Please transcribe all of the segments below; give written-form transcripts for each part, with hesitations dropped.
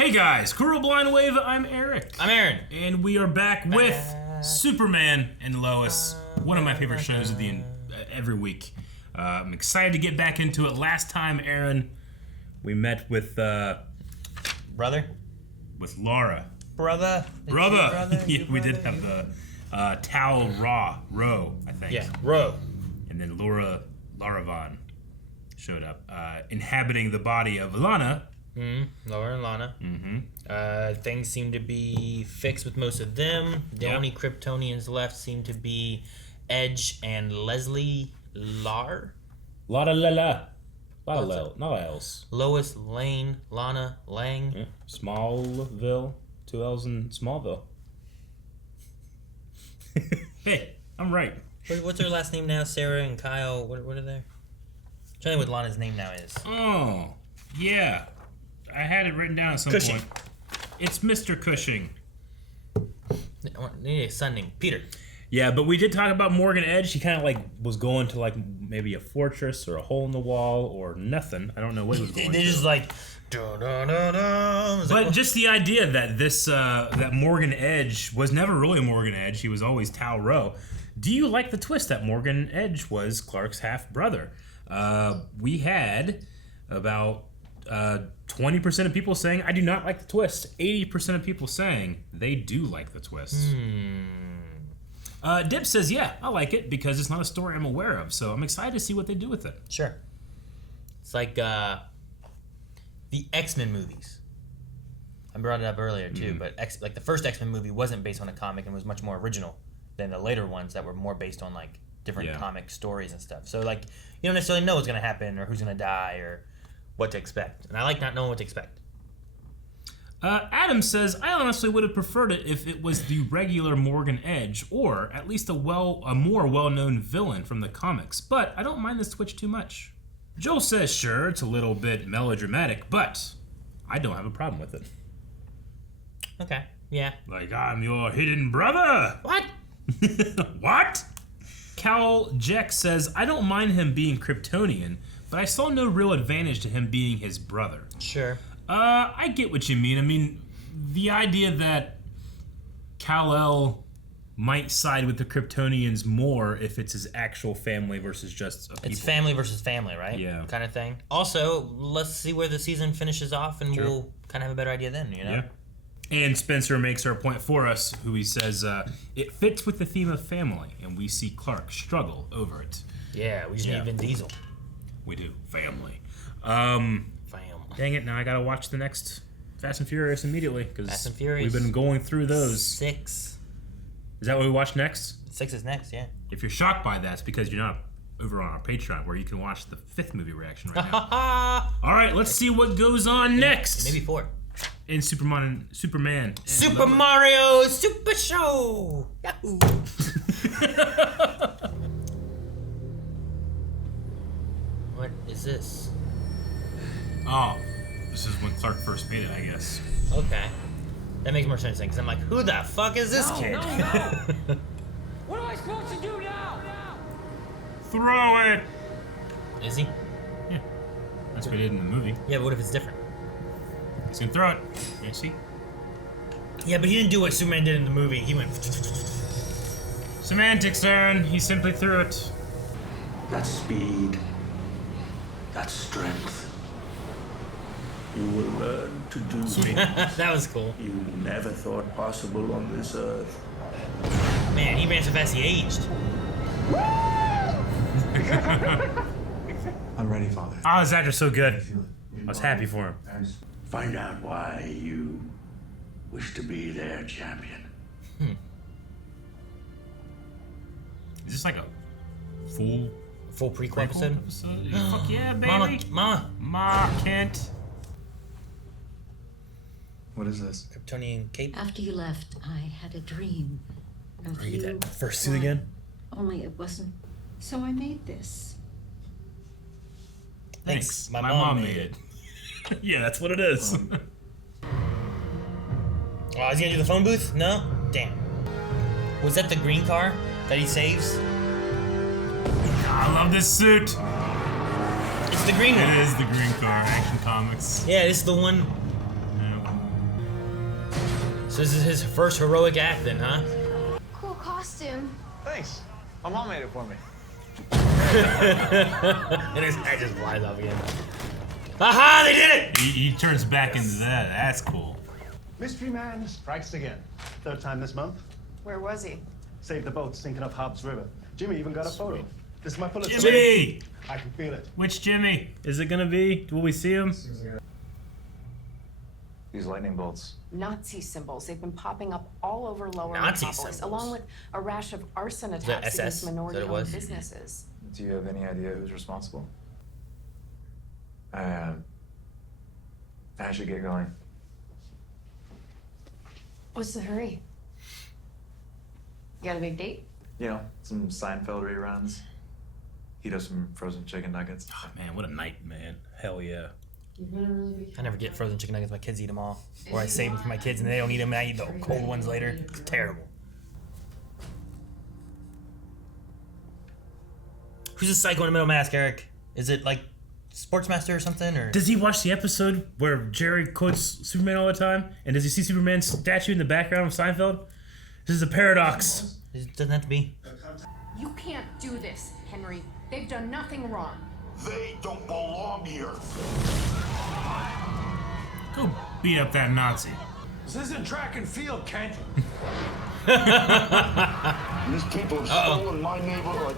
Hey guys, Coral Blind Wave, I'm Eric. I'm Aaron. And we are back with Superman and Lois, one of my favorite shows of every week. I'm excited to get back into it. Last time, Aaron, we met with... Brother? With Laura. Brother? Yeah, we did have the Tal Row, I think. Yeah, Row. And then Laura Vaughn showed up, inhabiting the body of Lana. Laura and Lana. Things seem to be fixed with most of them. The only Kryptonians left seem to be Edge and Leslie Lar. Not else. Lois Lane, Lana Lang. Yeah. Smallville, 2 L's in Smallville. Hey, I'm right. What's her last name now? Sarah and Kyle. What are they? I'm trying to think what Lana's name now is. Oh, yeah. I had it written down at some point. It's Mr. Cushing. They need a son named Peter. Yeah, but we did talk about Morgan Edge. He kind of was going to maybe a fortress or a hole in the wall or nothing. I don't know what he was going to. They just But just the idea that that Morgan Edge was never really Morgan Edge. He was always Tal Row. Do you like the twist that Morgan Edge was Clark's half brother? We had about 20% of people saying I do not like the twist. 80% of people saying they do like the twist. Dip says, yeah, I like it because it's not a story I'm aware of, so I'm excited to see what they do with it. Sure. It's like the X-Men movies. I brought it up earlier too, but the first X-Men movie wasn't based on a comic and was much more original than the later ones that were more based on different comic stories and stuff. So you don't necessarily know what's gonna happen or who's gonna die or what to expect, and I like not knowing what to expect. Adam says, I honestly would have preferred it if it was the regular Morgan Edge, or at least a more well-known villain from the comics, but I don't mind the switch too much. Joel says, sure, it's a little bit melodramatic, but I don't have a problem with it. Okay, yeah. I'm your hidden brother! What? What? Cal Jack says, I don't mind him being Kryptonian, but I saw no real advantage to him being his brother. Sure. I get what you mean. I mean, the idea that Kal-El might side with the Kryptonians more if it's his actual family versus just a people. It's family versus family, right? Yeah. Kind of thing. Also, let's see where the season finishes off, and we'll kind of have a better idea then, you know? Yeah. And Spencer makes our point for us, who he says, it fits with the theme of family, and we see Clark struggle over it. Yeah, we just need Vin Diesel. We do. Family. Family. Dang it, now I gotta watch the next Fast and Furious immediately, because we've been going through those. 6. Is that what we watch next? 6 is next, yeah. If you're shocked by that, it's because you're not over on our Patreon, where you can watch the 5th movie reaction right now. All right, let's see what goes on next. Maybe 4. In Superman. Super Mario Super Show! Yahoo! What is this? Oh, this is when Clark first made it, I guess. Okay. That makes more sense then, because I'm like, who the fuck is this kid? No. What am I supposed to do now? Throw it! Is he? Yeah. That's what he did in the movie. Yeah, but what if it's different? He's gonna throw it. You see? Yeah, but he didn't do what Superman did in the movie. He went... Semantics, Aaron. He simply threw it. That's speed. That's strength. You will learn to do things That was cool. you never thought possible on this earth. Man, he ran so fast he aged. I'm ready, Father. Oh, this actor's so good. I was happy for him. Find out why you wish to be their champion. Is this like a full prequel episode? Fuck yeah, baby. Mama. Ma Kent. What is this? Kryptonian cape. After you left, I had a dream of Read you. that first suit again. Only it wasn't. So I made this. Thanks. My mom made it. Yeah, that's what it is. Oh, is he gonna do the phone booth? No? Damn. Was that the green car that he saves? I love this suit. It's the green one. It is the green car, Action Comics. Yeah, this is the one. So this is his first heroic act then, huh? Cool costume. Thanks. My mom made it for me. And his head just flies off again. Aha! They did it! He turns back into that. That's cool. Mystery Man strikes again. Third time this month. Where was he? Saved the boat sinking off Hobbs River. Jimmy even got a photo. This is my Pulitzer. Jimmy! I can feel it. Which Jimmy? Is it gonna be? Will we see him? These lightning bolts. Nazi symbols. They've been popping up all over Lower Nazi Metropolis, symbols? along with a rash of arson that attacks SS? against Is that minority-owned what it was? businesses. Do you have any idea who's responsible? I should get going. What's the hurry? You got a big date? You know, some Seinfeld reruns. Heat up some frozen chicken nuggets. Oh, man, what a night, man. Hell yeah. I never get frozen chicken nuggets. My kids eat them all. Or I save them for my kids and they don't eat them and I eat the cold ones later. It's terrible. Who's the psycho in the middle mask, Eric? Is it like Sportsmaster or something? Or Does he watch the episode where Jerry quotes Superman all the time? And does he see Superman's statue in the background of Seinfeld? This is a paradox. it doesn't have to be. You can't do this, Henry. They've done nothing wrong. They don't belong here. Go beat up that Nazi. This isn't track and field, Kent. These people have stolen my neighborhood.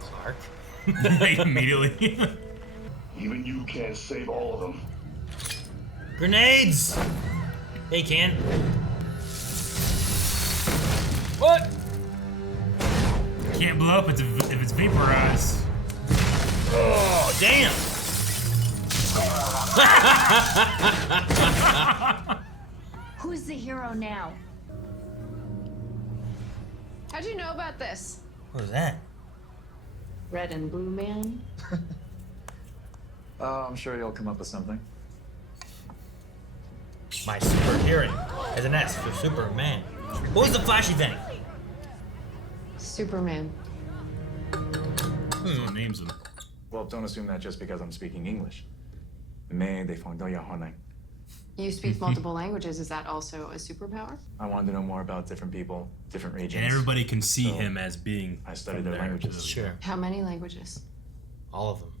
Clark. Immediately. Even you can't save all of them. Grenades! They can. What? Can't blow up if it's vaporized. Oh, damn! Who's the hero now? How'd you know about this? What was that? Red and Blue Man? I'm sure you'll come up with something. My super hearing. As an S for Superman. What was the flashy thing? Superman. So names him. Well, don't assume that just because I'm speaking English. Mais des fonds de You speak multiple languages. Is that also a superpower? I wanted to know more about different people, different regions. And everybody can see So, him as being. I studied from their there. languages. Sure. How many languages? All of them.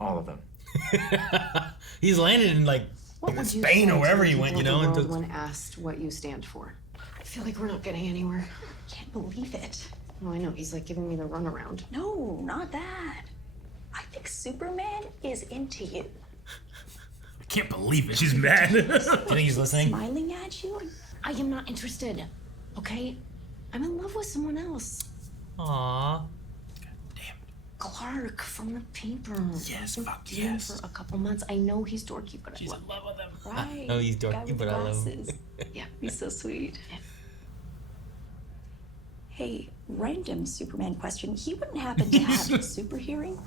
All of them. He's landed in like What would you Spain say or wherever to he the went, you people know, of and the world took. when asked what you stand for. I feel like we're not getting anywhere. Can't believe it. Oh, I know. He's like giving me the runaround. No, not that. I think Superman is into you. I can't believe it. She's mad. Do you think he's listening? Smiling at you? I am not interested. Okay? I'm in love with someone else. Aww. Clark from the paper. Yes, We've fuck been dating yes. for a couple months. I know he's dorky, but She's I in love with him. right. know he's dorky, Guy with but I love him. glasses. Yeah, he's so sweet. Hey, random Superman question. He wouldn't happen to have a super hearing?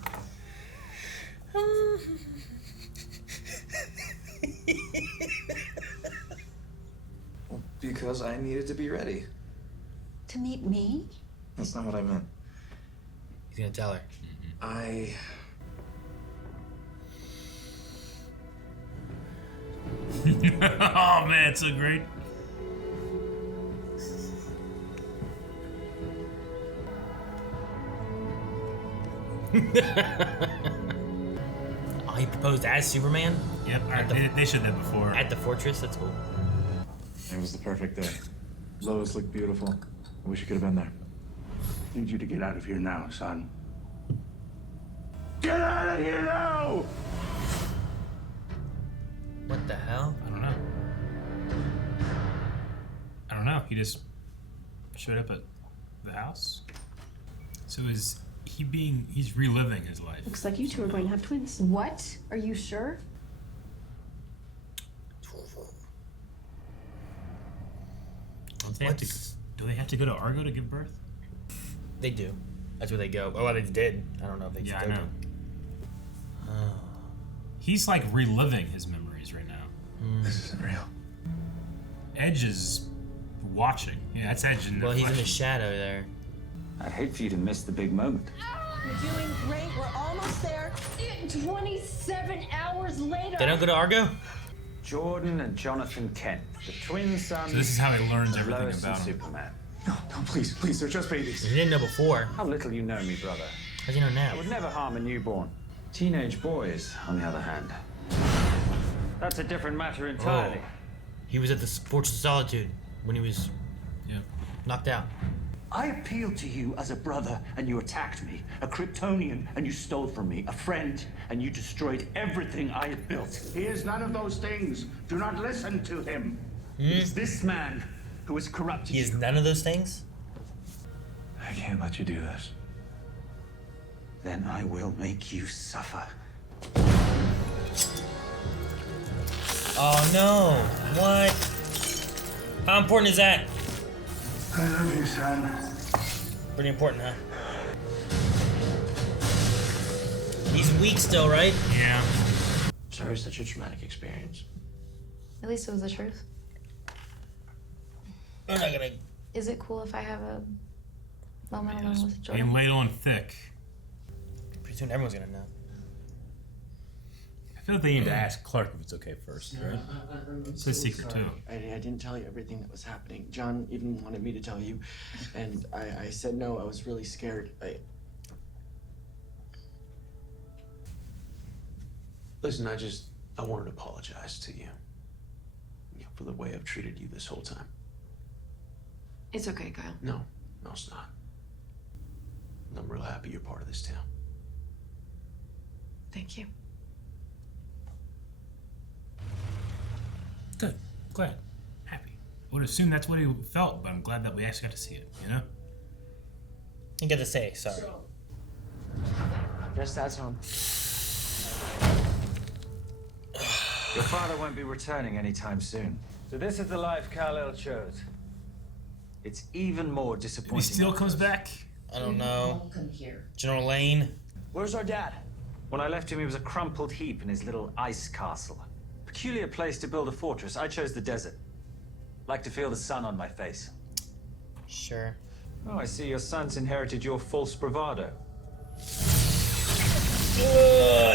Because I needed to be ready. To meet me? That's not what I meant. He's gonna tell her. I... Oh man, it's so great. Oh, he proposed as Superman Yep, they should have before. at the fortress. That's cool. It was the perfect day. Lois looked beautiful. I wish you could have been there. I need you to get out of here now, son. Get out of here now! What the hell? I don't know. I don't know. He just showed up at the house. So he's reliving his life. Looks like you two are going to have twins. What? Are you sure? Do they have to go to Argo to give birth? They do. That's where they go. Oh, well, they did. I don't know if they Yeah, I still know. do. He's like reliving his memories right now. This isn't real. Edge is watching. Yeah, that's Edge in the Well, he's in the flesh. shadow there. I'd hate for you to miss the big moment. You're doing great. We're almost there. 27 hours later. They don't go to Argo? Jordan and Jonathan Kent, the twin sons. So this is how he learns of everything Lois about and him. Superman. No, please, they're just babies. You didn't know before. How little you know me, brother. How do you know now? I would never harm a newborn. Teenage boys, on the other hand. That's a different matter entirely. Oh. He was at the Fortress of Solitude when he was knocked out. I appealed to you as a brother, and you attacked me. A Kryptonian, and you stole from me. A friend, and you destroyed everything I had built. He is none of those things. Do not listen to him. It is this man who has corrupted He is you. none of those things? I can't let you do this. Then I will make you suffer. Oh no. What? How important is that? I love you, son. Pretty important, huh? He's weak still, right? Yeah. Sorry, such a traumatic experience. At least it was the truth. We're not gonna. Is it cool if I have a moment alone with Being Jordan? laid on thick. Pretty soon everyone's gonna know. I feel like they need to ask Clark if it's okay first, right? It's his secret too. I didn't tell you everything that was happening. John even wanted me to tell you, and I said no. I was really scared. Listen, I wanted to apologize to you, for the way I've treated you this whole time. It's okay, Kyle. No, it's not. I'm real happy you're part of this town. Thank you. Good. Glad. Happy. I would assume that's what he felt, but I'm glad that we actually got to see it, you know? You get to say sorry. Guess that's home. Your father won't be returning anytime soon. So this is the life Kal-El chose. It's even more He disappointing. still comes back? I don't know. Welcome here. General Lane. Where's our dad? When I left him, he was a crumpled heap in his little ice castle. Peculiar place to build a fortress. I chose the desert. Like to feel the sun on my face. Sure. Oh, I see your son's inherited your false bravado.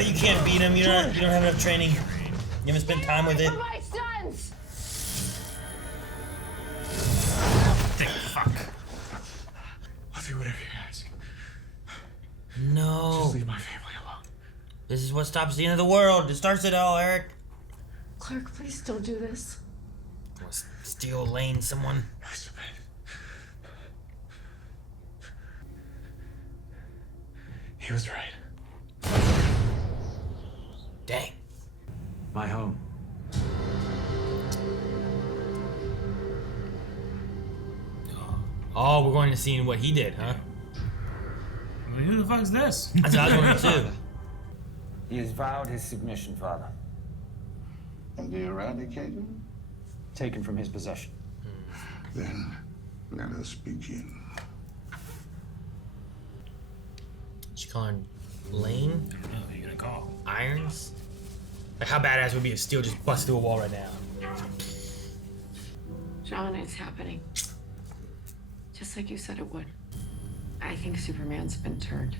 You can't beat him. You don't have enough training. You haven't spent time with it. My sons! Thick fuck. I'll do whatever you ask. No. Just leave my family alone. This is what stops the end of the world. It starts it all, Eric. Clark, please don't do this. Steal Lane someone. He was right. Dang. My home. Oh, we're going to see what he did, huh? Like, who the fuck is this? That's what I was wondering too. He has vowed his submission, Father. And the Eradicator? Taken from his possession. Then let us begin. Did you call him Lane? I don't know who you're gonna call. Irons? Like, how badass would it be if Steel just busts through a wall right now? John, it's happening. Just like you said it would. I think Superman's been turned.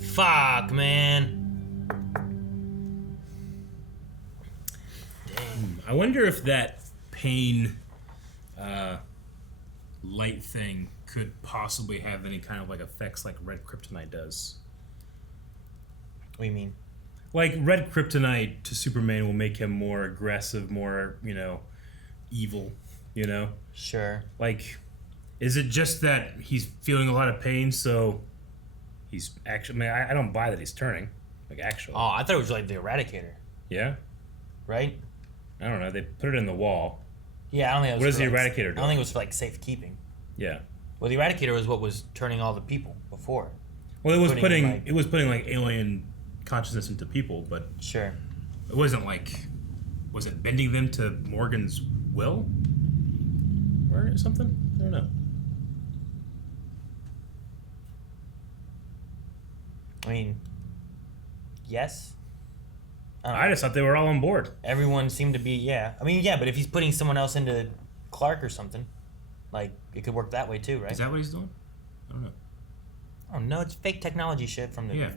Fuck, man. I wonder if that pain light thing could possibly have any kind of like effects like red kryptonite does. What do you mean? Like red kryptonite to Superman will make him more aggressive, more, evil, Sure. Like, is it just that he's feeling a lot of pain, so he's actually, I don't buy that he's turning. Like, actually. Oh, I thought it was like the Eradicator, Yeah? right? I don't know. They put it in the wall. Yeah, I don't think it was What does for, the like, Eradicator I do? don't think it was for like safekeeping. Yeah. Well, the Eradicator was what was turning all the people before. Well, it was Putting in, putting like alien consciousness into people, but Sure. it wasn't like, was it bending them to Morgan's will or something? I don't know. I mean, yes. I just thought they were all on board. Everyone seemed to be, yeah. I mean, yeah, but if he's putting someone else into Clark or something, like, it could work that way too, right? Is that what he's doing? I don't know. Oh no, it's fake technology shit from the Yeah.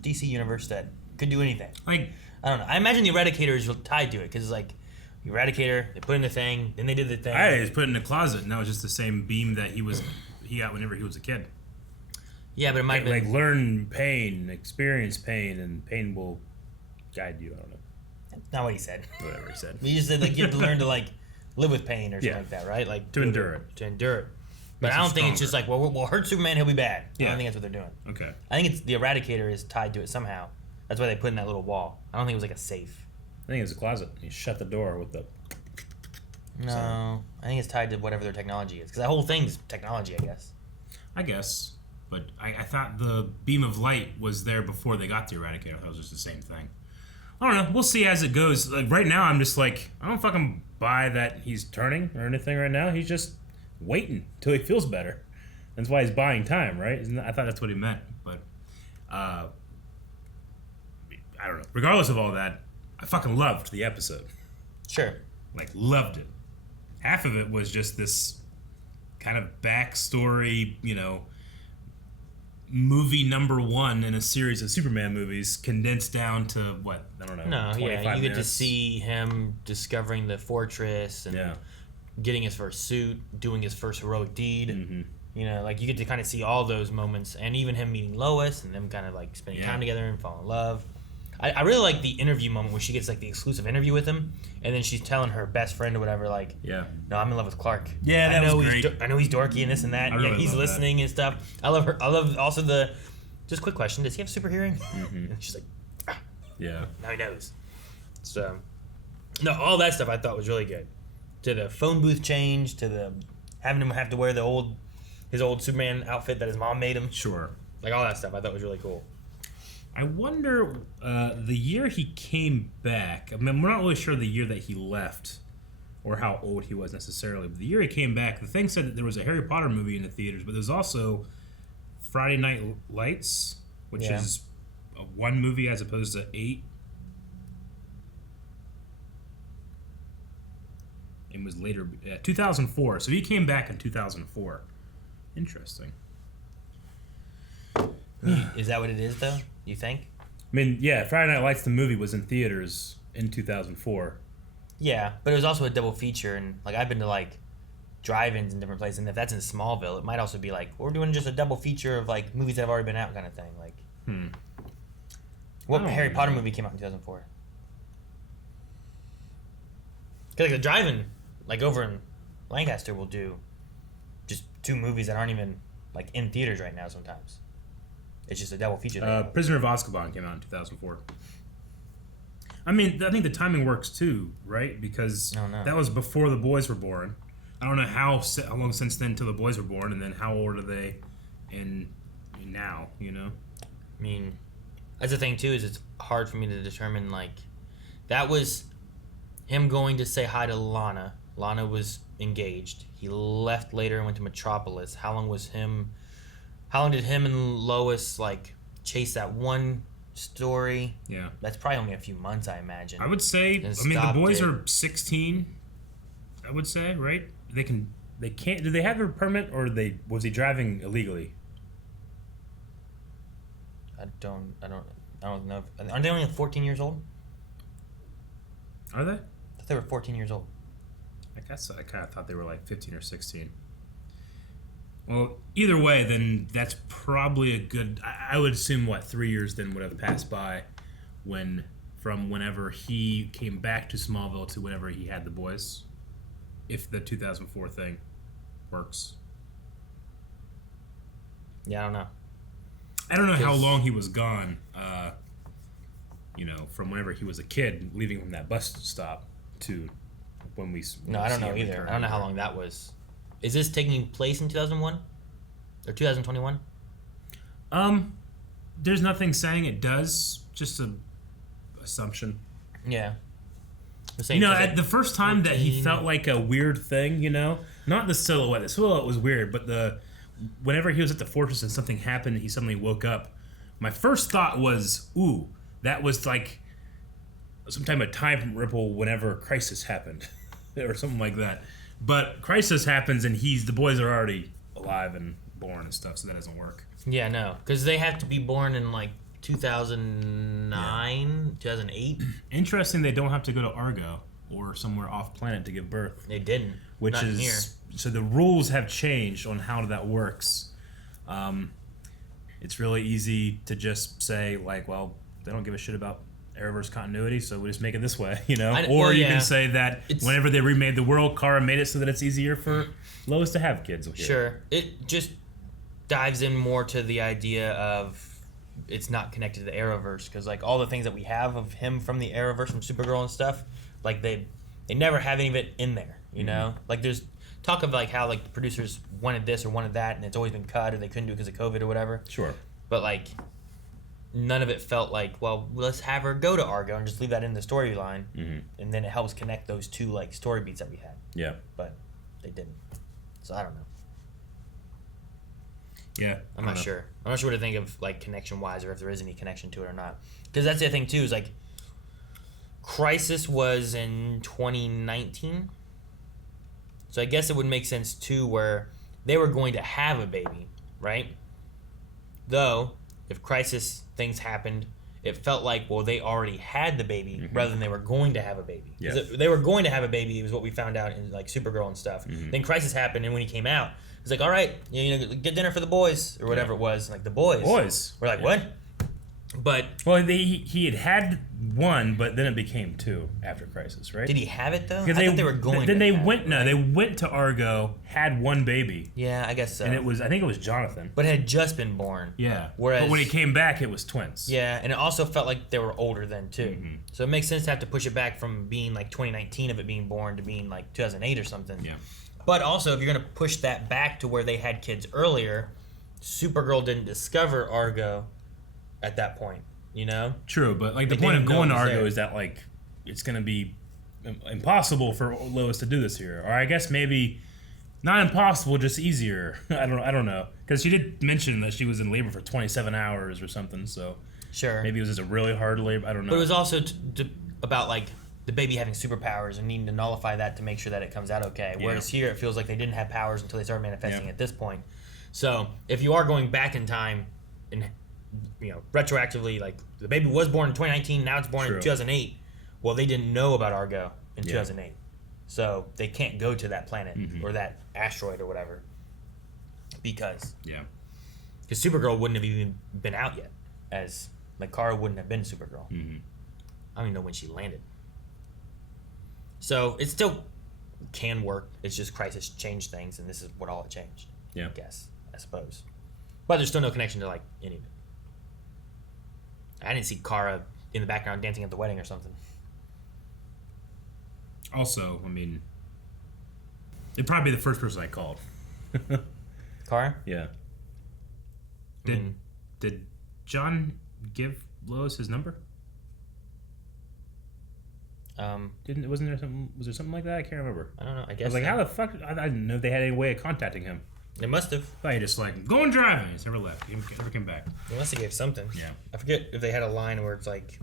DC universe that could do anything. Like, I don't know. I imagine the Eradicator is tied to it because it's like the Eradicator. They put in the thing, then they did the thing. I just put it in the closet, and that was just the same beam that he got whenever he was a kid. Yeah, but it might like learn pain, experience pain, and pain will guide you. I don't know. That's not what he said. Whatever he said. He just said like you have to learn to like live with pain or something like that, right? Like to endure it. To endure it. But Makes I don't him think it's stronger. just like, well, we'll hurt Superman, he'll be bad. I Yeah. don't think that's what they're doing. Okay. I think it's the Eradicator is tied to it somehow. That's why they put in that little wall. I don't think it was like a safe. I think it's a closet. You shut the door with the. No, I think it's tied to whatever their technology is. Because that whole thing's technology, I guess. I guess, but I thought the beam of light was there before they got the Eradicator. I thought it was just the same thing. I don't know. We'll see as it goes. Like right now, I'm just like I don't fucking buy that he's turning or anything right now. He's just waiting till he feels better. That's why he's buying time, right? I thought that's what he meant, but I don't know. Regardless of all that, I fucking loved the episode. Sure. Like loved it. Half of it was just this kind of backstory, you know, movie number one in a series of Superman movies condensed down to what? I don't know. No, 25 yeah, you get to minutes. see him discovering the fortress and getting his first suit, doing his first heroic deed. Mm-hmm. You know, like you get to kind of see all those moments, and even him meeting Lois and them kind of like spending time together and falling in love. I really like the interview moment where she gets like the exclusive interview with him, and then she's telling her best friend or whatever, like, no, I'm in love with Clark. Yeah, that I know was he's great. I know he's dorky and this and that. I Yeah, really he's love listening and stuff. I love her. I love also the. Just quick question: does he have super hearing? And she's like, yeah. Now he knows. So, no, all that stuff I thought was really good. To the phone booth change, to the having him have to wear his old Superman outfit that his mom made him. Sure. Like all that stuff I thought was really cool. I wonder the year he came back. I mean, we're not really sure the year that he left or how old he was necessarily. But the year he came back, the thing said that there was a Harry Potter movie in the theaters, but there's also Friday Night Lights, which is one movie as opposed to 8. It was later, 2004. So he came back in 2004. Interesting. Is that what it is, though? You think? I mean, yeah, Friday Night Lights, the movie, was in theaters in 2004. Yeah, but it was also a double feature, and like I've been to like drive-ins in different places, and if that's in Smallville, it might also be like we're doing just a double feature of like movies that have already been out, kind of thing. Like, what Harry Potter movie came out in 2004? Because like the drive-in, like over in Lancaster, will do just 2 movies that aren't even like in theaters right now. Sometimes it's just a double feature. Prisoner of Azkaban came out in 2004. I mean, I think the timing works too, right? Because that was before the boys were born. I don't know how long since then till the boys were born, and then how old are they, and now, you know. I mean, that's the thing too. Is it's hard for me to determine like that was him going to say hi to Lana. Lana was engaged. He left later and went to Metropolis. How long did him and Lois like chase that one story? Yeah, that's probably only a few months, I imagine. I would say. I mean, the boys are 16. I would say, right? They can't. Do they have a permit, or was he driving illegally? I don't know. Aren't they only 14 years old? Are they? I thought they were 14 years old. I guess I kind of thought they were like 15 or 16. Well, either way, then that's probably a good. I would assume 3 years then would have passed by, from whenever he came back to Smallville to whenever he had the boys, if the 2004 thing works. Yeah, I don't know. I don't know how long he was gone. From whenever he was a kid, leaving from that bus stop to when we. No, I don't know either. I don't know how long that was. Is this taking place in 2001 or 2021? There's nothing saying it does. Just a assumption. Yeah. At the first time that he felt like a weird thing, not the silhouette. The silhouette was weird, but whenever he was at the fortress and something happened and he suddenly woke up, my first thought was, ooh, that was like some type of time ripple whenever Crisis happened or something like that. But Crisis happens and the boys are already alive and born and stuff, so that doesn't work. Yeah, no, because they have to be born in like 2009, 2008. Interesting, they don't have to go to Argo or somewhere off planet to give birth. They didn't. Which Not is here. So the rules have changed on how that works. It's really easy to just say like, well, they don't give a shit about Arrowverse continuity, so we just make it this way, you know? Or you can say that whenever they remade the world, Kara made it so that it's easier for Lois to have kids. Here. Sure. It just dives in more to the idea of it's not connected to the Arrowverse, because like all the things that we have of him from the Arrowverse, from Supergirl and stuff, like they never have any of it in there, you know? Like there's talk of like how like the producers wanted this or wanted that, and it's always been cut, or they couldn't do it because of COVID or whatever. Sure. But like none of it felt like, well, let's have her go to Argo and just leave that in the storyline, and then it helps connect those two like story beats that we had. Yeah. But they didn't. So I don't know. Yeah. I'm not sure. I'm not sure what to think of like connection wise, or if there is any connection to it or not. Because that's the other thing too, is like Crisis was in 2019. So I guess it would make sense too where they were going to have a baby, right? Though, if Crisis things happened, it felt like, well, they already had the baby rather than they were going to have a baby. Yeah. They were going to have a baby, is what we found out in like Supergirl and stuff. Then Crisis happened, and when he came out, it's like, all right, you know, get dinner for the boys, or whatever it was. Like, the boys. We're like, what? But well, he had one, but then it became two after Crisis, right? Did he have it though? I thought they were going. Then to they have went. it, No, right? they went to Argo, had one baby. Yeah, I guess so. And I think it was Jonathan. But it had just been born. Yeah. Whereas, but when he came back, it was twins. Yeah, and it also felt like they were older then too. So it makes sense to have to push it back from being like 2019 of it being born to being like 2008 or something. Yeah. But also, if you're gonna push that back to where they had kids earlier, Supergirl didn't discover Argo at that point. You know? True, but like the Like, point they of didn't know going it to was Argo there. is that like it's gonna be impossible for Lois to do this here, or I guess maybe not impossible, just easier. I don't know, because she did mention that she was in labor for 27 hours or something. So Sure. maybe it was just a really hard labor. I don't know. But it was also about like the baby having superpowers and needing to nullify that to make sure that it comes out okay. Yeah. Whereas here, it feels like they didn't have powers until they started manifesting Yeah. at this point. So if you are going back in time and, you know, retroactively, like the baby was born in 2019, now it's born True. in 2008. Well, they didn't know about Argo in Yeah. 2008. So they can't go to that planet or that asteroid or whatever because Supergirl wouldn't have even been out yet, as like Kara wouldn't have been Supergirl. I don't even know when she landed. So it still can work. It's just Crisis changed things, and this is what all it changed. Yeah. I suppose. But there's still no connection to like any of it. I didn't see Kara in the background dancing at the wedding or something. Also, I mean, it'd probably be the first person I called. Kara? Yeah. Did John give Lois his number? Wasn't there something? Was there something like that? I can't remember. I don't know. I I guess. was like, how the fuck? I didn't know if they had any way of contacting him. They must have. I thought he just like going driving. He's never left. He never came back. They must have gave something. Yeah. I forget if they had a line where it's like,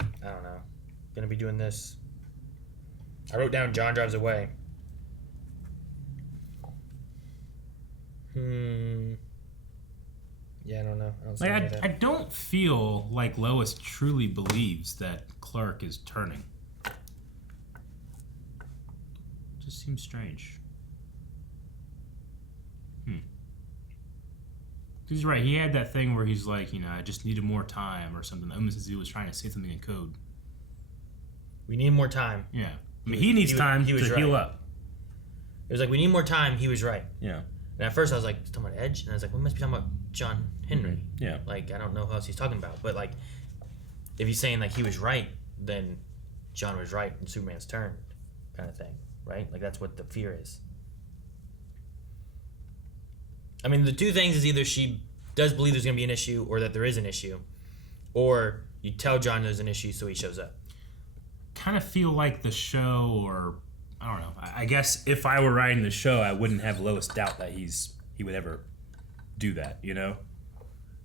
I don't know, gonna be doing this. I wrote down John drives away. Yeah, I don't know. I don't see any of that. I don't feel like Lois truly believes that Clark is turning. Just seems strange. He's right. He had that thing where he's like, you know, I just needed more time or something. Almost as he was trying to say something in code. We need more time. Yeah. I mean, he needs time to heal up. It was like, we need more time. He was right. Yeah. And at first I was like, he's talking about Edge? And I was like, we must be talking about John Henry. Yeah. Like, I don't know who else he's talking about. But, like, if he's saying, like, he was right, then John was right and Superman's turned kind of thing, right? Like, that's what the fear is. I mean, the two things is either she does believe there's going to be an issue or that there is an issue, or you tell John there's an issue so he shows up. Kind of feel like the show, or I don't know. I guess if I were writing the show, I wouldn't have Lois doubt that he would ever do that, you know?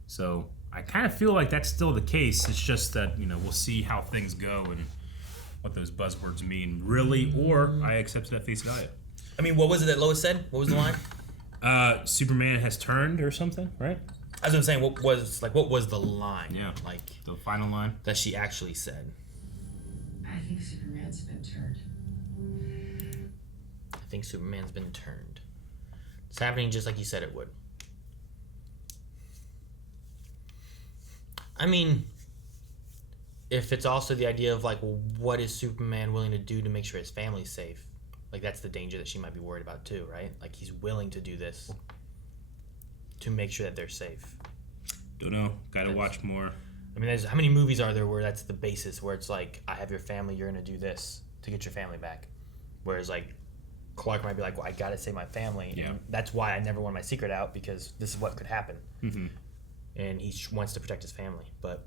So I kind of feel like that's still the case. It's just that, you know, we'll see how things go and what those buzzwords mean, really, or I accept it at face value. I mean, what was it that Lois said? What was the line? Superman has turned or something, right? I was saying, what was the line? Yeah, like the final line that she actually said. I think Superman's been turned. I think Superman's been turned. It's happening just like you said it would. I mean, if it's also the idea of like, well, what is Superman willing to do to make sure his family's safe? Like, that's the danger that she might be worried about too, right? Like, he's willing to do this to make sure that they're safe. Don't know. Gotta watch more. I mean, how many movies are there where that's the basis, where it's like, I have your family, you're gonna do this to get your family back? Whereas like, Clark might be like, well, I gotta save my family. Yeah. And that's why I never want my secret out, because this is what could happen. Mm-hmm. And he wants to protect his family. But,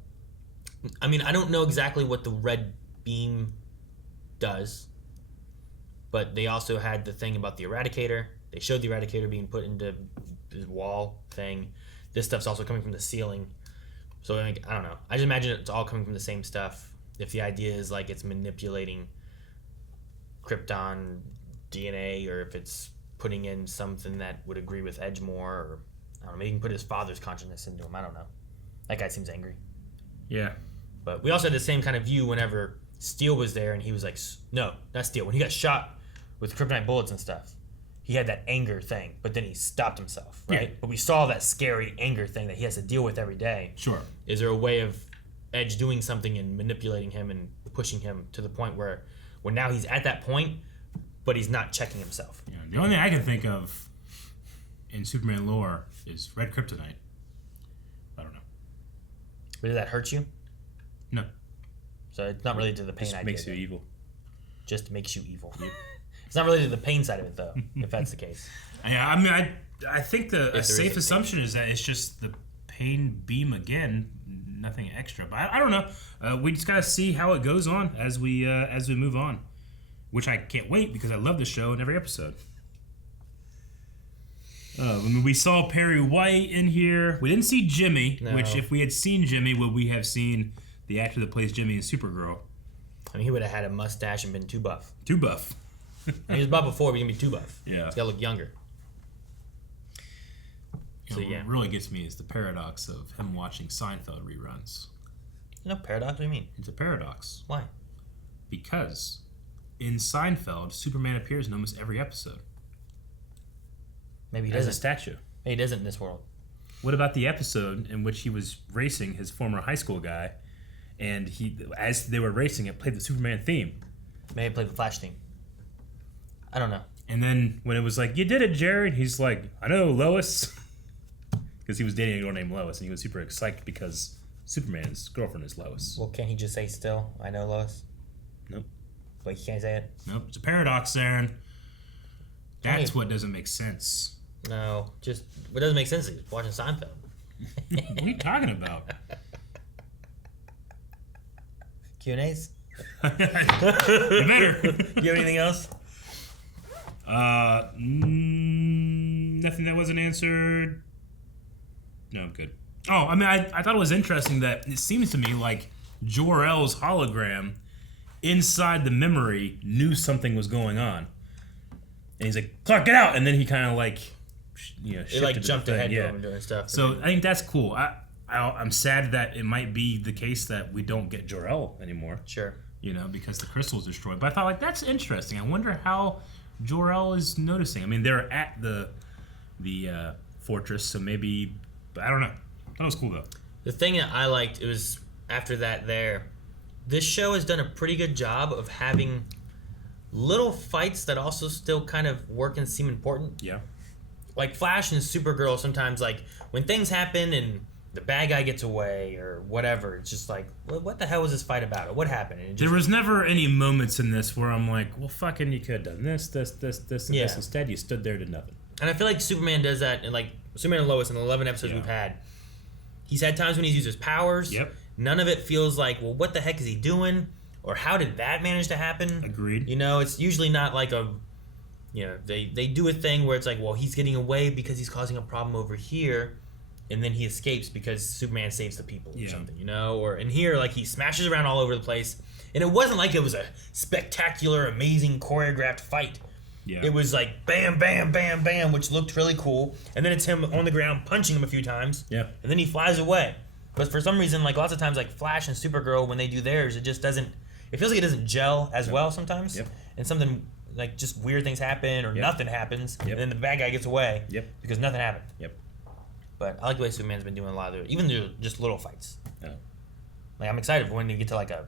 I mean, I don't know exactly what the red beam does, but they also had the thing about the Eradicator. They showed the Eradicator being put into the wall thing. This stuff's also coming from the ceiling. So, like, I don't know. I just imagine it's all coming from the same stuff. If the idea is, like, it's manipulating Krypton DNA, or if it's putting in something that would agree with Edge more, or, I don't know, maybe he can put his father's consciousness into him. I don't know. That guy seems angry. Yeah. But we also had the same kind of view whenever Steel was there, and he was like, no, not Steel. When he got shot with kryptonite bullets and stuff, he had that anger thing, but then he stopped himself, right? Yeah. But we saw that scary anger thing that he has to deal with every day. Sure. Is there a way of Edge doing something and manipulating him and pushing him to the point where now he's at that point, but he's not checking himself? Yeah. The only thing I can think of in Superman lore is red kryptonite. I don't know. But does that hurt you? No. So it's not related to the pain Just idea. makes you evil. Just makes you evil. It's not related to the pain side of it, though, if that's the case. Yeah, I mean, I think a safe assumption is that it's just the pain beam again, nothing extra. But I don't know. We just gotta see how it goes on as we move on, which I can't wait because I love the show in every episode. I mean, we saw Perry White in here. We didn't see Jimmy, which if we had seen Jimmy, would we have seen the actor that plays Jimmy in Supergirl? I mean, he would have had a mustache and been too buff. Too buff. He was buff before, but he's gonna be too buff. Yeah. He's gotta look younger. So yeah, what really gets me is the paradox of him watching Seinfeld reruns. No paradox? What do you mean? It's a paradox. Why? Because in Seinfeld, Superman appears in almost every episode. Maybe he as doesn't. a statue. Maybe he doesn't in this world. What about the episode in which he was racing his former high school guy, and as they were racing, it played the Superman theme? Maybe it played the Flash theme. I don't know. And then when it was like, "You did it, Jared," he's like, "I know, Lois," because he was dating a girl named Lois, and he was super excited because Superman's girlfriend is Lois. Well, can't he just say still, "I know, Lois"? Nope. But he can't say it? Nope. It's a paradox, Aaron. That's what doesn't make sense. No, just what doesn't make sense is watching Seinfeld. What are you talking about? Q&As? You better. You have anything else? Nothing that wasn't answered. No, I'm good. Oh, I mean, I thought it was interesting that it seems to me like Jor-El's hologram inside the memory knew something was going on. And he's like, "Clark, get out!" And then he kind of like, it like jumped ahead to him and doing stuff. So I think that's cool. I'm sad that it might be the case that we don't get Jor-El anymore. Sure. Because the crystal's destroyed. But I thought, like, that's interesting. I wonder how Jor-El is noticing. I mean, they're at the fortress, so maybe, but I don't know. That was cool though. The thing that I liked, it was after that this show has done a pretty good job of having little fights that also still kind of work and seem important. Yeah. Like Flash and Supergirl, sometimes like when things happen and the bad guy gets away or whatever, it's just like, what the hell was this fight about? Or what happened? And there was never any moments in this where I'm like, well, fucking, you could have done this, and this. Instead, you stood there, did nothing. And I feel like Superman does that, and like Superman and Lois in the 11 episodes we've had, he's had times when he's used his powers. Yep. None of it feels like, well, what the heck is he doing? Or how did that manage to happen? Agreed. It's usually not like they do a thing where it's like, well, he's getting away because he's causing a problem over here, and then he escapes because Superman saves the people or something, Or in here, like, he smashes around all over the place, and it wasn't like it was a spectacular, amazing, choreographed fight. Yeah. It was like bam, bam, bam, bam, which looked really cool. And then it's him on the ground punching him a few times. Yeah. And then he flies away. But for some reason, like lots of times, like Flash and Supergirl, when they do theirs, it just doesn't. It feels like it doesn't gel as well sometimes. Yep. And something like just weird things happen or nothing happens, and then the bad guy gets away. Yep. Because nothing happened. Yep. But I like the way Superman's been doing a lot of it, even just little fights. Yeah. Like I'm excited for when you get to like a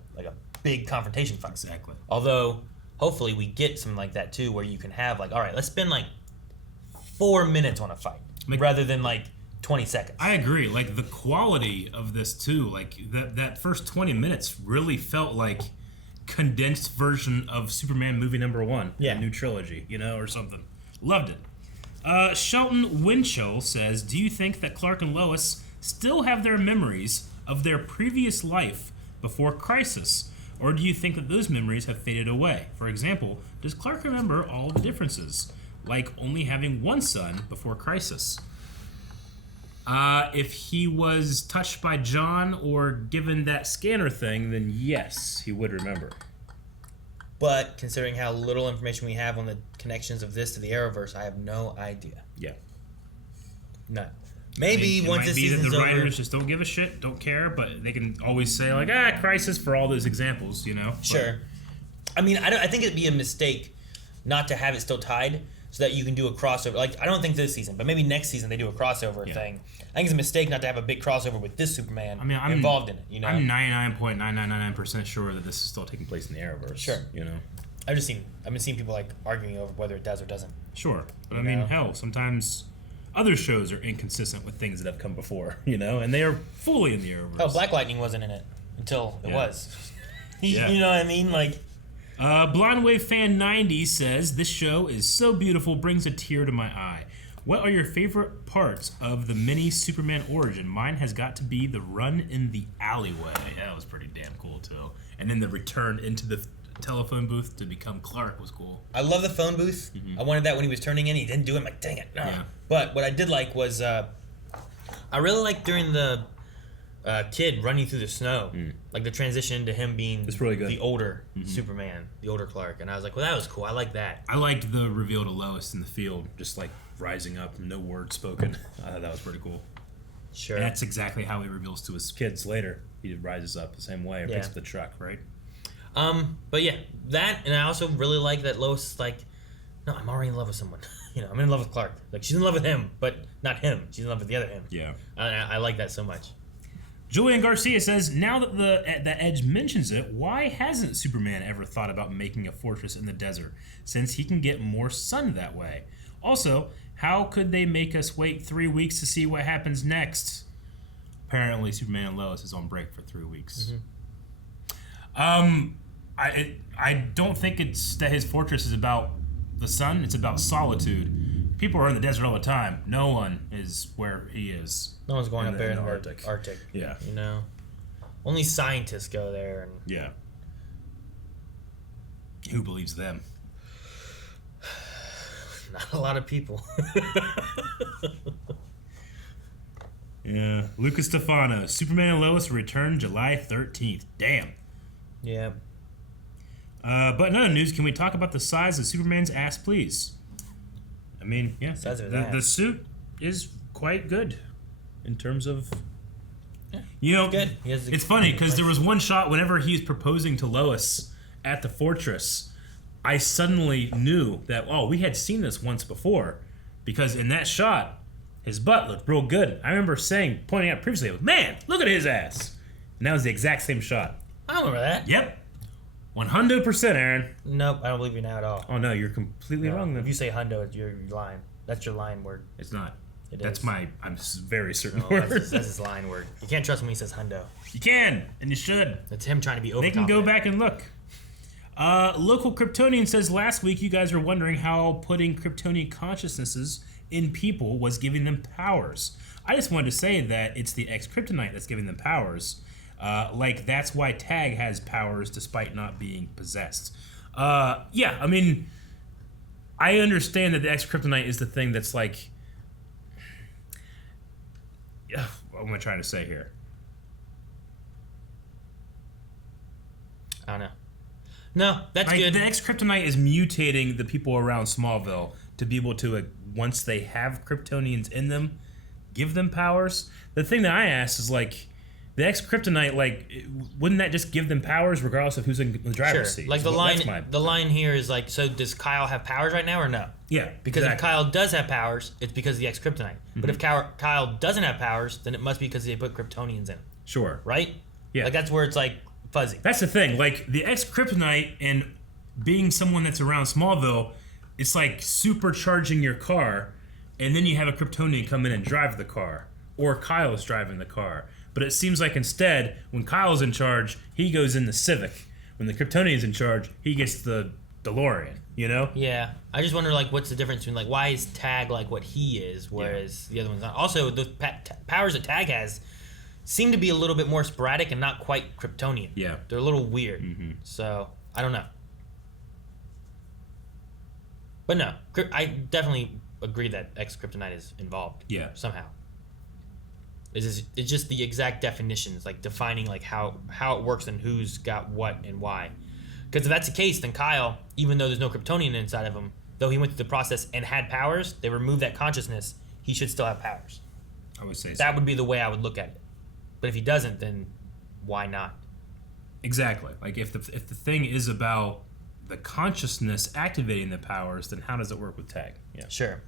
big confrontation fight. Exactly. Although hopefully we get something like that too, where you can have like, all right, let's spend like 4 minutes on a fight rather than like 20 seconds. I agree. Like the quality of this too, like that first 20 minutes really felt like condensed version of Superman movie #1, the new trilogy, or something. Loved it. Shelton Winchell says, do you think that Clark and Lois still have their memories of their previous life before Crisis? Or do you think that those memories have faded away? For example, does Clark remember all the differences, like only having one son before Crisis? If he was touched by John or given that scanner thing, then yes, he would remember. But considering how little information we have on the connections of this to the Arrowverse, I have no idea. Yeah. None. Maybe once this season's over, the writers over, just don't give a shit, don't care, but they can always say like, Crisis for all those examples, Sure. I mean, I think it'd be a mistake not to have it still tied so that you can do a crossover. Like, I don't think this season, but maybe next season they do a crossover thing. I think it's a mistake not to have a big crossover with this Superman involved in it. I'm 99.9999% sure that this is still taking place in the Arrowverse. Sure. I've been seeing people like arguing over whether it does or doesn't. Sure, but I mean, hell, sometimes other shows are inconsistent with things that have come before, and they are fully in the Arrowverse. Oh, Black Lightning wasn't in it until it was. Yeah. You know what I mean? Like. Blonde Wave Fan 90 says, this show is so beautiful, brings a tear to my eye. What are your favorite parts of the mini Superman origin? Mine has got to be the run in the alleyway. That was pretty damn cool, too. And then the return into the telephone booth to become Clark was cool. I love the phone booth. I wanted that when he was turning in. He didn't do it. I'm like, dang it. No. Yeah. But what I did like was, I really liked during the kid running through the snow, like the transition to him being really good. The older Superman, the older Clark, and I was like, well, that was cool. I like that. I liked the reveal to Lois in the field, just like rising up, no word spoken. I thought that was pretty cool. Sure. And that's exactly how he reveals to his kids later. He rises up the same way, or picks up the truck, right? But yeah, that, and I also really like that Lois is like, no, I'm already in love with someone. I'm in love with Clark. Like, she's in love with him, but not him. She's in love with the other him. Yeah. I like that so much. Julian Garcia says, now that the Edge mentions it, why hasn't Superman ever thought about making a fortress in the desert, since he can get more sun that way? Also, how could they make us wait 3 weeks to see what happens next? Apparently, Superman and Lois is on break for 3 weeks. I don't think it's that his fortress is about the sun. It's about solitude. People are in the desert all the time. No one is where he is. No one's going up there in the Arctic. Yeah. Only scientists go there. And yeah. Who believes them? Not a lot of people. Yeah. Lucas Stefano. Superman and Lois return July 13th. Damn. Yeah. But in other news, can we talk about the size of Superman's ass, please? I mean, yeah. The suit is quite good in terms of... good. It's funny because there was one shot whenever he was proposing to Lois at the fortress, I suddenly knew that, we had seen this once before, because in that shot, his butt looked real good. I remember pointing out previously, man, look at his ass. And that was the exact same shot. I remember that. Yep. 100%, Aaron. Nope, I don't believe you now at all. Oh, no, you're completely wrong then. If you say hundo, you're lying. That's your line word. It's not. That's I'm very certain word. That's his line word. You can't trust him when he says hundo. You can, and you should. That's him trying to be over. They can go back and look. Local Kryptonian says, last week you guys were wondering how putting Kryptonian consciousnesses in people was giving them powers. I just wanted to say that it's the ex-Kryptonite that's giving them powers. That's why Tag has powers despite not being possessed. Yeah, I mean, I understand that the ex-Kryptonite is the thing that's like... Yeah, what am I trying to say here? I don't know. No, that's good. The X-Kryptonite is mutating the people around Smallville to be able to, once they have Kryptonians in them, give them powers. The thing that I asked is, like, the X-Kryptonite, like, wouldn't that just give them powers regardless of who's in the driver's seat? Like, the line here is, like, so does Kyle have powers right now or no? Yeah, because if Kyle does have powers, it's because of the X-Kryptonite. But if Kyle doesn't have powers, then it must be because they put Kryptonians in him. Sure. Right? Yeah. Like, that's where it's, like, fuzzy. That's the thing. Like, the X-Kryptonite and being someone that's around Smallville, it's like supercharging your car, and then you have a Kryptonian come in and drive the car. Or Kyle's driving the car. But it seems like instead, when Kyle's in charge, he goes in the Civic. When the Kryptonian's in charge, he gets the DeLorean, you know? Yeah. I just wonder, like, what's the difference between, like, why is Tag like what he is, whereas the other one's not? Also, the powers that Tag has seem to be a little bit more sporadic and not quite Kryptonian. Yeah. They're a little weird. So, I don't know. But no, I definitely agree that X-Kryptonite is involved. Yeah. Somehow. It's just the exact definitions, like defining like how it works and who's got what and why. Because if that's the case, then Kyle, even though there's no Kryptonian inside of him, though he went through the process and had powers, they removed that consciousness, he should still have powers. I would say so. That would be the way I would look at it. But if he doesn't, then why not? Exactly. Like, if the thing is about the consciousness activating the powers, then how does it work with Tag? Yeah. Sure.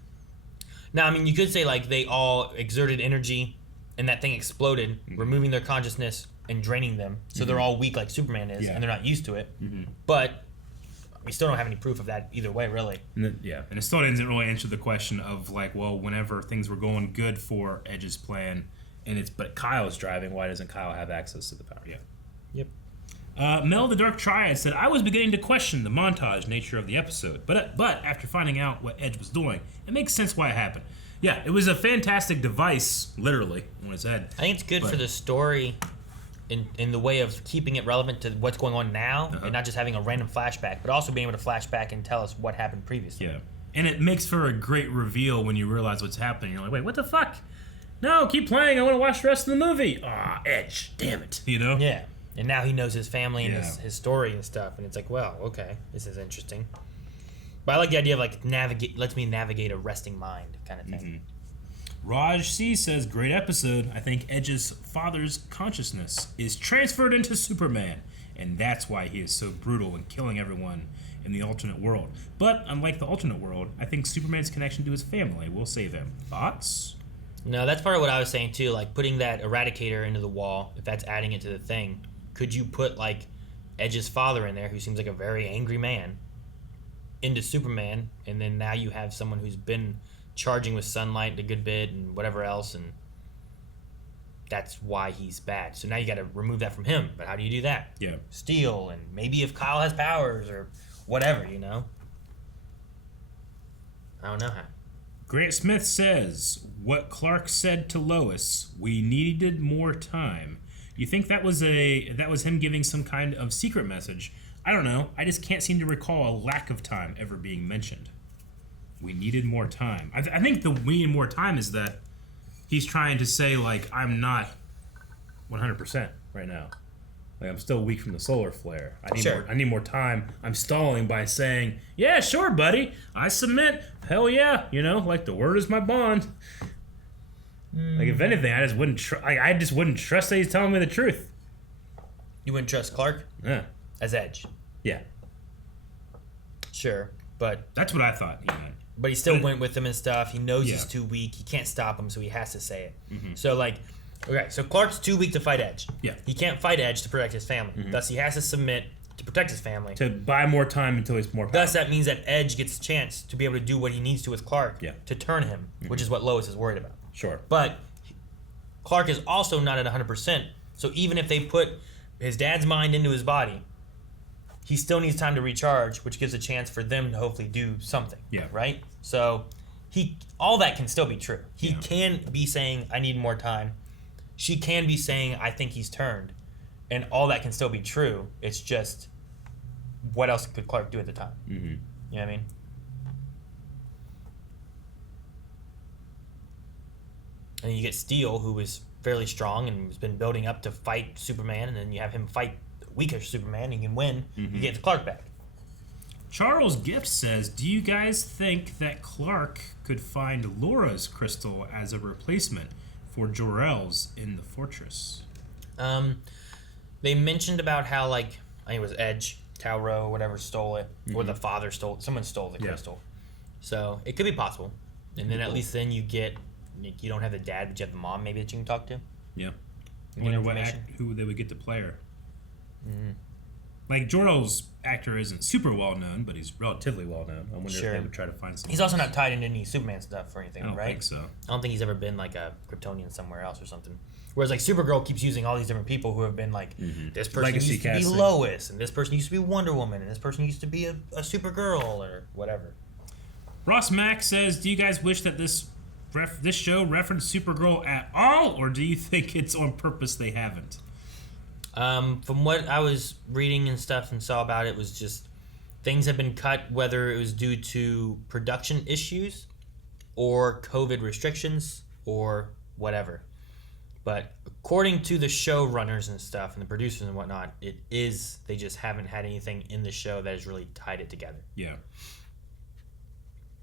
Now, I mean, you could say, like, they all exerted energy and that thing exploded, removing their consciousness and draining them. So they're all weak like Superman is, and they're not used to it. But we still don't have any proof of that either way, really. And it still doesn't really answer the question of, like, well, whenever things were going good for Edge's plan, but Kyle's driving, why doesn't Kyle have access to the power? Yeah. Yep. Mel the Dark Triad said, I was beginning to question the montage nature of the episode, but after finding out what Edge was doing, it makes sense why it happened. Yeah, it was a fantastic device, literally, on his head. I think it's good for the story in the way of keeping it relevant to what's going on now and not just having a random flashback, but also being able to flash back and tell us what happened previously. Yeah. And it makes for a great reveal when you realize what's happening. You're like, wait, what the fuck? No, keep playing. I want to watch the rest of the movie. Aw, Edge. Damn it. You know? Yeah. And now he knows his family and his story and stuff. And it's like, well, okay, this is interesting. But I like the idea of, like, lets me navigate a resting mind kind of thing. Raj C says, great episode. I think Edge's father's consciousness is transferred into Superman, and that's why he is so brutal and killing everyone in the alternate world. But unlike the alternate world, I think Superman's connection to his family will save him. Thoughts? No, that's part of what I was saying too. Like, putting that Eradicator into the wall, if that's adding it to the thing, could you put, like, Edge's father in there, who seems like a very angry man, into Superman, and then now you have someone who's been charging with sunlight a good bit and whatever else, and that's why he's bad. So now you got to remove that from him. But how do you do that? Yeah. Steel, and maybe if Kyle has powers or whatever, you know? I don't know how. Grant Smith says, what Clark said to Lois, we needed more time. You think that was him giving some kind of secret message? I don't know. I just can't seem to recall a lack of time ever being mentioned. We needed more time. I think the we need more time is that he's trying to say, like, I'm not 100% right now. Like, I'm still weak from the solar flare. I need more time. I'm stalling by saying, yeah, sure, buddy. I submit. Hell yeah. You know, like, the word is my bond. Like, if anything, I just wouldn't trust that he's telling me the truth. You wouldn't trust Clark? Yeah. As Edge? Yeah. Sure, but... That's what I thought he meant. But he still went with him and stuff. He knows he's too weak. He can't stop him, so he has to say it. So, like... Okay, so Clark's too weak to fight Edge. Yeah. He can't fight Edge to protect his family. Thus, he has to submit to protect his family. To buy more time until he's more powerful. Thus, that means that Edge gets a chance to be able to do what he needs to with Clark to turn him, which is what Lois is worried about. Sure. But Clark is also not at 100%. So even if they put his dad's mind into his body, he still needs time to recharge, which gives a chance for them to hopefully do something. Yeah. Right? So all that can still be true. He can be saying, I need more time. She can be saying, I think he's turned. And all that can still be true. It's just, what else could Clark do at the time? You know what I mean? And then you get Steel, who is fairly strong and has been building up to fight Superman, and then you have him fight weaker Superman, he can win. He gets Clark back. Charles Gift says, do you guys think that Clark could find Laura's crystal as a replacement for Jor-El's in the fortress? They mentioned about how, like, I think it was Edge, Tauro, whatever, stole it. Or the father stole it. Someone stole the crystal. So it could be possible. And then at least then you get, you don't have the dad, but you have the mom maybe that you can talk to. Yeah. I wonder who they would get to play her. Like, Jor-El's actor isn't super well known, but he's relatively well known. I wonder if they would try to find someone. He's also not tied into any Superman stuff or anything, I don't right? think so. I don't think he's ever been like a Kryptonian somewhere else or something. Whereas like Supergirl keeps using all these different people who have been like, this person Legacy used to be Lois, and this person used to be Wonder Woman, and this person used to be a Supergirl or whatever. Ross Mack says, do you guys wish that this show referenced Supergirl at all, or do you think it's on purpose they haven't? From what I was reading and stuff and saw about it, was just things have been cut, whether it was due to production issues or COVID restrictions or whatever. But according to the showrunners and stuff and the producers and whatnot, it is, they just haven't had anything in the show that has really tied it together. Yeah.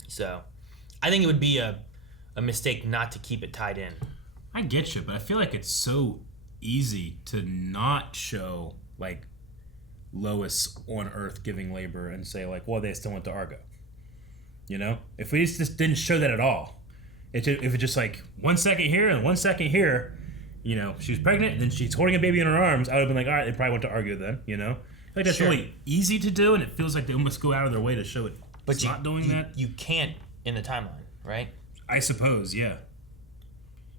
So I think it would be a mistake not to keep it tied in. I get you, but I feel like it's so easy to not show, like, Lois on Earth giving labor and say, like, well, they still went to Argo. You know? If we just didn't show that at all, if it just, like, 1 second here and 1 second here, you know, she was pregnant and then she's holding a baby in her arms, I would have been like, all right, they probably went to Argo then, you know? I feel like that's really easy to do, and it feels like they almost go out of their way to show it. But not doing that. You can't in the timeline, right? I suppose, yeah.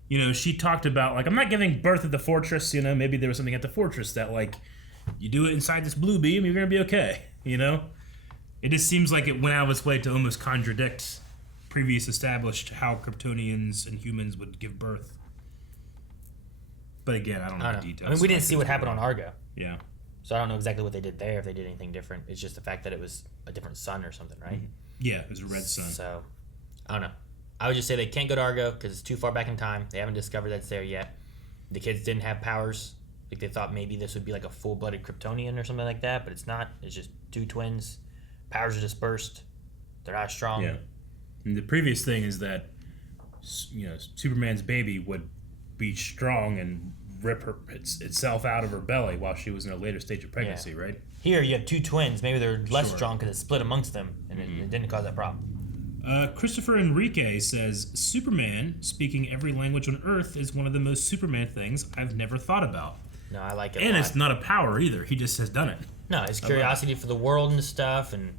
You know, she talked about, like, I'm not giving birth at the fortress, you know, maybe there was something at the fortress that, like, you do it inside this blue beam, you're going to be okay, you know? It just seems like it went out of its way to almost contradict previous established how Kryptonians and humans would give birth. But again, I don't know the details. I mean, we didn't see what happened on Argo. Yeah. So I don't know exactly what they did there, if they did anything different. It's just the fact that it was a different sun or something, right? Yeah, it was a red sun. So, I don't know. I would just say they can't go to Argo because it's too far back in time. They haven't discovered that's there yet. The kids didn't have powers. Like, they thought maybe this would be like a full-blooded Kryptonian or something like that, but it's not. It's just two twins. Powers are dispersed. They're not strong. Yeah. And the previous thing is that, you know, Superman's baby would be strong and rip itself out of her belly while she was in a later stage of pregnancy, right? Here you have two twins. Maybe they're less strong because it's split amongst them, and it didn't cause that problem. Christopher Enrique says, Superman speaking every language on Earth is one of the most Superman things I've never thought about. No, I like it. And it's not a power either. He just has done it. No, his curiosity for the world and stuff, and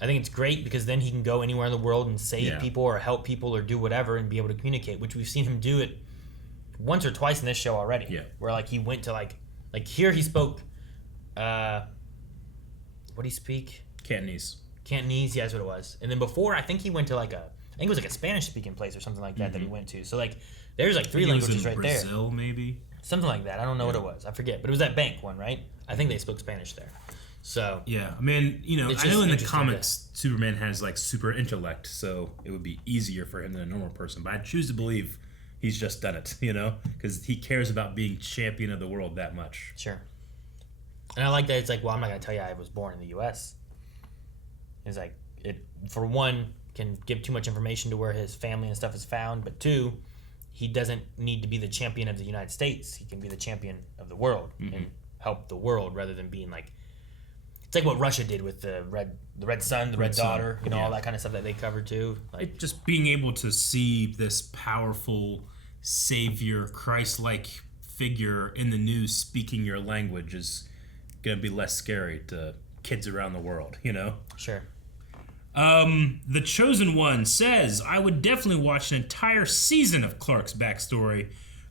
I think it's great because then he can go anywhere in the world and save people or help people or do whatever and be able to communicate, which we've seen him do it once or twice in this show already. Yeah. Where like he went to like here he spoke what did he speak? Cantonese, yeah, that's what it was. And then before I think he went to I think it was like a Spanish speaking place or something like that that he went to. So like there's like three languages right there. Brazil maybe? Something like that. I don't know what it was. I forget. But it was that bank one, right? I think they spoke Spanish there. So yeah, I mean, you know, I know in the comics Superman has like super intellect, so it would be easier for him than a normal person. But I choose to believe he's just done it, you know, because he cares about being champion of the world that much. Sure. And I like that it's like, well, I'm not gonna tell you I was born in the U.S. It's like it for one can give too much information to where his family and stuff is found, but two, he doesn't need to be the champion of the United States. He can be the champion of the world and help the world rather than being like. It's like what Russia did with the red sun, the red daughter, you know, all that kind of stuff that they covered too. Like just being able to see this powerful savior, Christ-like figure in the news speaking your language is gonna be less scary to kids around the world, you know? Sure. The Chosen One says, I would definitely watch an entire season of Clark's backstory.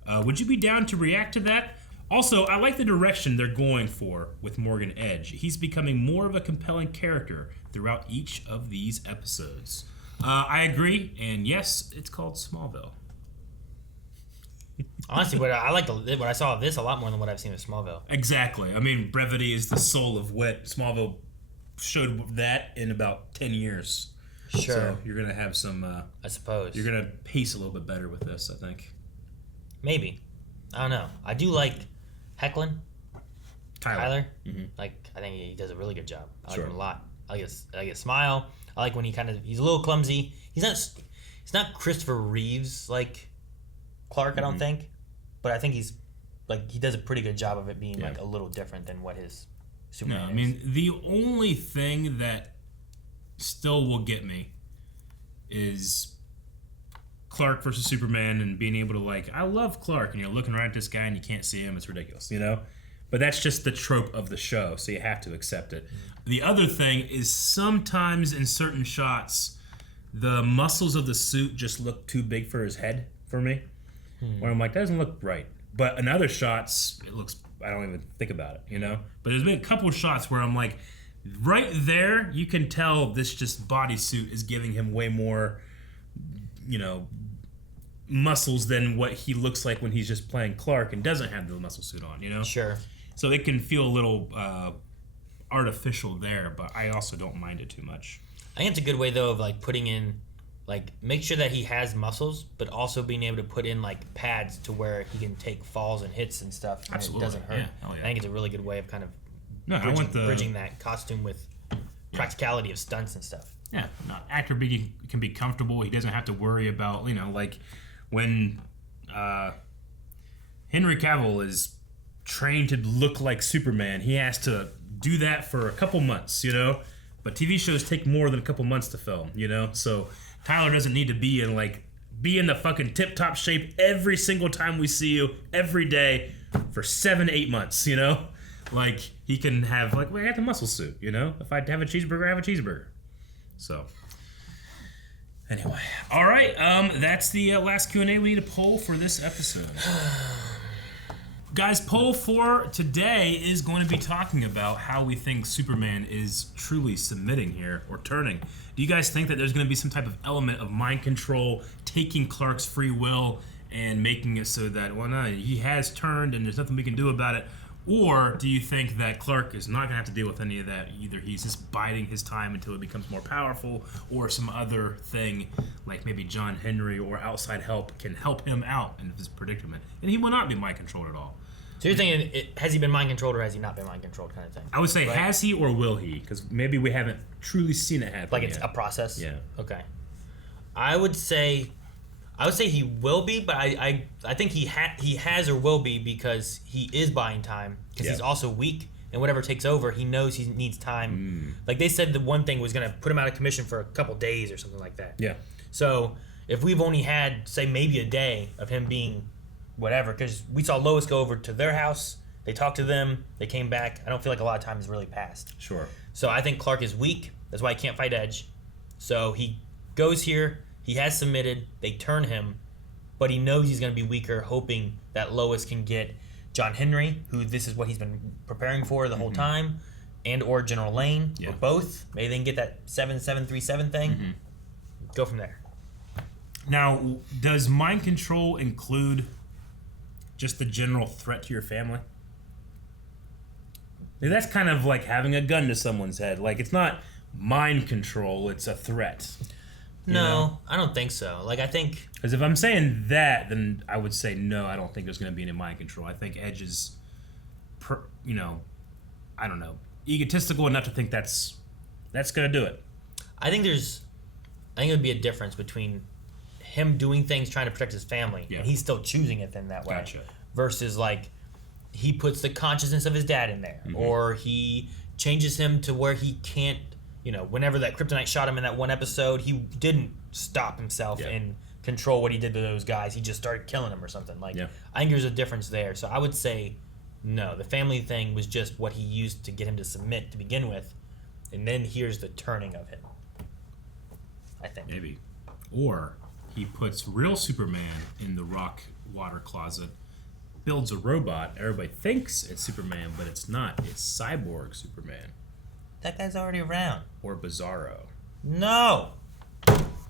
Would you be down to react to that? Also, I like the direction they're going for with Morgan Edge. He's becoming more of a compelling character throughout each of these episodes. I agree, and yes, it's called Smallville. Honestly, what I saw of this a lot more than what I've seen of Smallville. Exactly. I mean, brevity is the soul of wit. Smallville showed that in about 10 years. Sure. So you're going to have some... I suppose. You're going to pace a little bit better with this, I think. Maybe. I don't know. I do like heckling. Tyler. Like, I think he does a really good job. I like Sure. him a lot. I like his smile. I like when he's a little clumsy. He's not Christopher Reeves like Clark, I don't think, but I think he's like he does a pretty good job of it being like a little different than what his Superman is. I mean, the only thing that still will get me is Clark versus Superman and being able to like, I love Clark, and you're looking right at this guy and you can't see him. It's ridiculous, you know? But that's just the trope of the show, so you have to accept it. The other thing is sometimes in certain shots, the muscles of the suit just look too big for his head for me. Where I'm like, that doesn't look right. But in other shots, it looks, I don't even think about it, you know? But there's been a couple of shots where I'm like, right there, you can tell this just bodysuit is giving him way more, you know, muscles than what he looks like when he's just playing Clark and doesn't have the muscle suit on, you know? Sure. So it can feel a little artificial there, but I also don't mind it too much. I think it's a good way though of like putting in, like make sure that he has muscles, but also being able to put in like pads to where he can take falls and hits and stuff. And Absolutely. It doesn't hurt. Yeah. Hell yeah. I think it's a really good way of kind of bridging that costume with practicality of stunts and stuff. Yeah, no, actor can be comfortable. He doesn't have to worry about, you know, like when Henry Cavill is trained to look like Superman, he has to do that for a couple months, you know? But TV shows take more than a couple months to film, you know? So Tyler doesn't need to be in the fucking tip-top shape every single time we see you, every day, for 7-8 months, you know? Like, he can have, like, well, I got the muscle suit, you know? If I have a cheeseburger, I have a cheeseburger. So, anyway. All right, that's the last Q&A we need to poll for this episode. Guys, poll for today is going to be talking about how we think Superman is truly submitting here, or turning. Do you guys think that there's going to be some type of element of mind control, taking Clark's free will, and making it so that, well, no, he has turned and there's nothing we can do about it? Or do you think that Clark is not going to have to deal with any of that? Either he's just biding his time until he becomes more powerful, or some other thing, like maybe John Henry or outside help can help him out in this predicament, and he will not be mind controlled at all. So you're thinking, has he been mind controlled or has he not been mind controlled, kind of thing? I would say, right? Has he or will he? Because maybe we haven't truly seen it happen. Like it's yet. a process. Yeah. Okay. I would say he will be, but I think he has or will be because he is buying time because he's also weak, and whatever takes over, he knows he needs time. Like they said, the one thing was gonna put him out of commission for a couple days or something like that. Yeah. So if we've only had, say, maybe a day of him being whatever, because we saw Lois go over to their house, they talked to them, they came back. I don't feel like a lot of time has really passed. Sure. So I think Clark is weak. That's why he can't fight Edge. So he goes here. He has submitted. They turn him, but he knows he's going to be weaker, hoping that Lois can get John Henry, who this is what he's been preparing for the whole time, and or General Lane, or both. Maybe they can get that 7737 thing. Go from there. Now, does mind control include just the general threat to your family? That's kind of like having a gun to someone's head. Like, it's not mind control, it's a threat. No, I don't think so. Like, I think... Because if I'm saying that, then I would say no, I don't think there's going to be any mind control. I think Edge is, I don't know, egotistical enough to think that's going to do it. I think it would be a difference between him doing things trying to protect his family, and he's still choosing it in that way. Gotcha. Versus, like, he puts the consciousness of his dad in there, or he changes him to where he can't, whenever that kryptonite shot him in that one episode, he didn't stop himself and control what he did to those guys. He just started killing them or something. Like, I think there's a difference there. So I would say no. The family thing was just what he used to get him to submit to begin with, and then here's the turning of him, I think. Maybe. Or he puts real Superman in the rock water closet, builds a robot. Everybody thinks it's Superman, but it's not. It's Cyborg Superman. That guy's already around. Or Bizarro. No!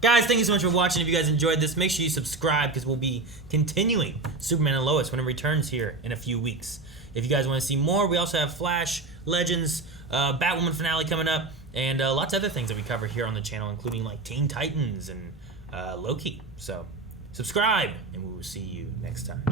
Guys, thank you so much for watching. If you guys enjoyed this, make sure you subscribe because we'll be continuing Superman and Lois when it returns here in a few weeks. If you guys want to see more, we also have Flash, Legends, Batwoman finale coming up, and lots of other things that we cover here on the channel, including like Teen Titans and Loki. So subscribe, and we will see you next time.